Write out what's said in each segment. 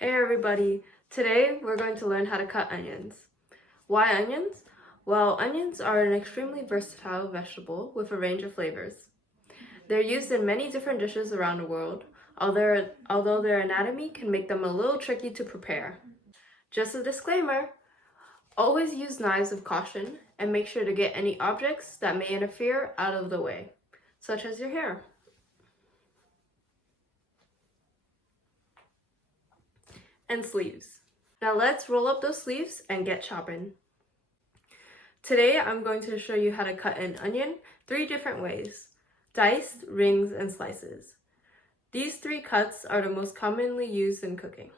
Hey everybody! Today we're going to learn how to cut onions. Why onions? Well, onions are an extremely versatile vegetable with a range of flavors. They're used in many different dishes around the world, although their anatomy can make them a little tricky to prepare. Just a disclaimer, always use knives with caution and make sure to get any objects that may interfere out of the way, such as your hair. And sleeves. Now let's roll up those sleeves and get chopping. Today I'm going to show you how to cut an onion 3 different ways: diced, rings, and slices. These 3 cuts are the most commonly used in cooking.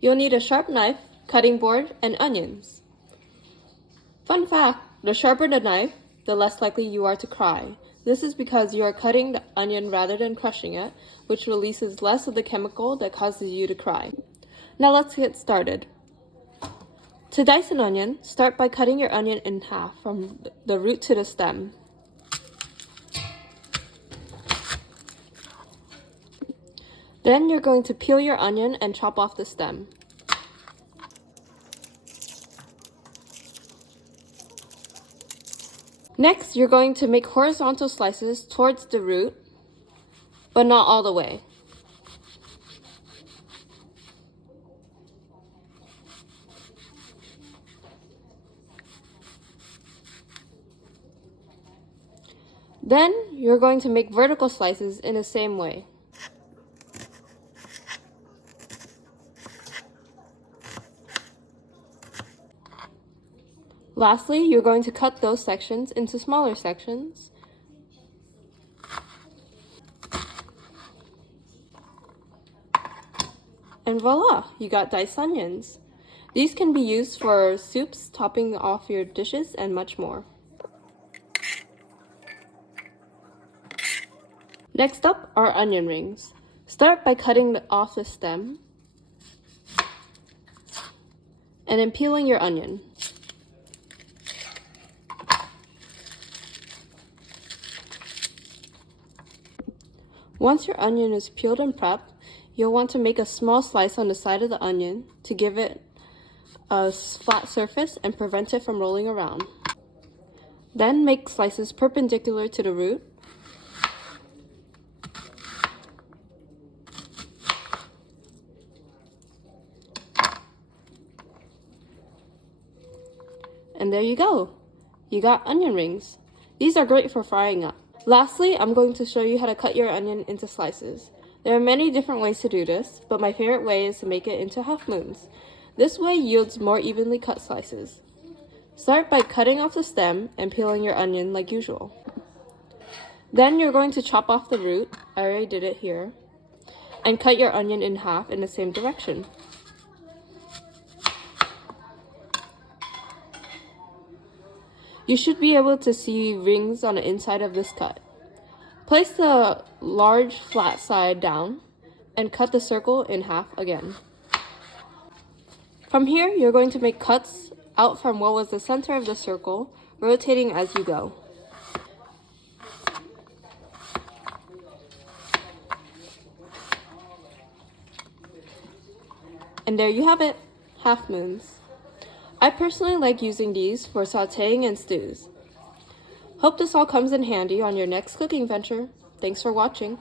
You'll need a sharp knife, cutting board, and onions. Fun fact, the sharper the knife, the less likely you are to cry. This is because you are cutting the onion rather than crushing it, which releases less of the chemical that causes you to cry. Now let's get started. To dice an onion, start by cutting your onion in half from the root to the stem. Then you're going to peel your onion and chop off the stem. Next, you're going to make horizontal slices towards the root, but not all the way. Then, you're going to make vertical slices in the same way. Lastly, you're going to cut those sections into smaller sections. And voila, you got diced onions. These can be used for soups, topping off your dishes, and much more. Next up are onion rings. Start by cutting off the stem and then peeling your onion. Once your onion is peeled and prepped, you'll want to make a small slice on the side of the onion to give it a flat surface and prevent it from rolling around. Then make slices perpendicular to the root. And there you go. You got onion rings. These are great for frying up. Lastly, I'm going to show you how to cut your onion into slices. There are many different ways to do this, but my favorite way is to make it into half moons. This way yields more evenly cut slices. Start by cutting off the stem and peeling your onion like usual. Then you're going to chop off the root, I already did it here, and cut your onion in half in the same direction. You should be able to see rings on the inside of this cut. Place the large flat side down and cut the circle in half again. From here, you're going to make cuts out from what was the center of the circle, rotating as you go. And there you have it, half moons. I personally like using these for sautéing and stews. Hope this all comes in handy on your next cooking venture. Thanks for watching.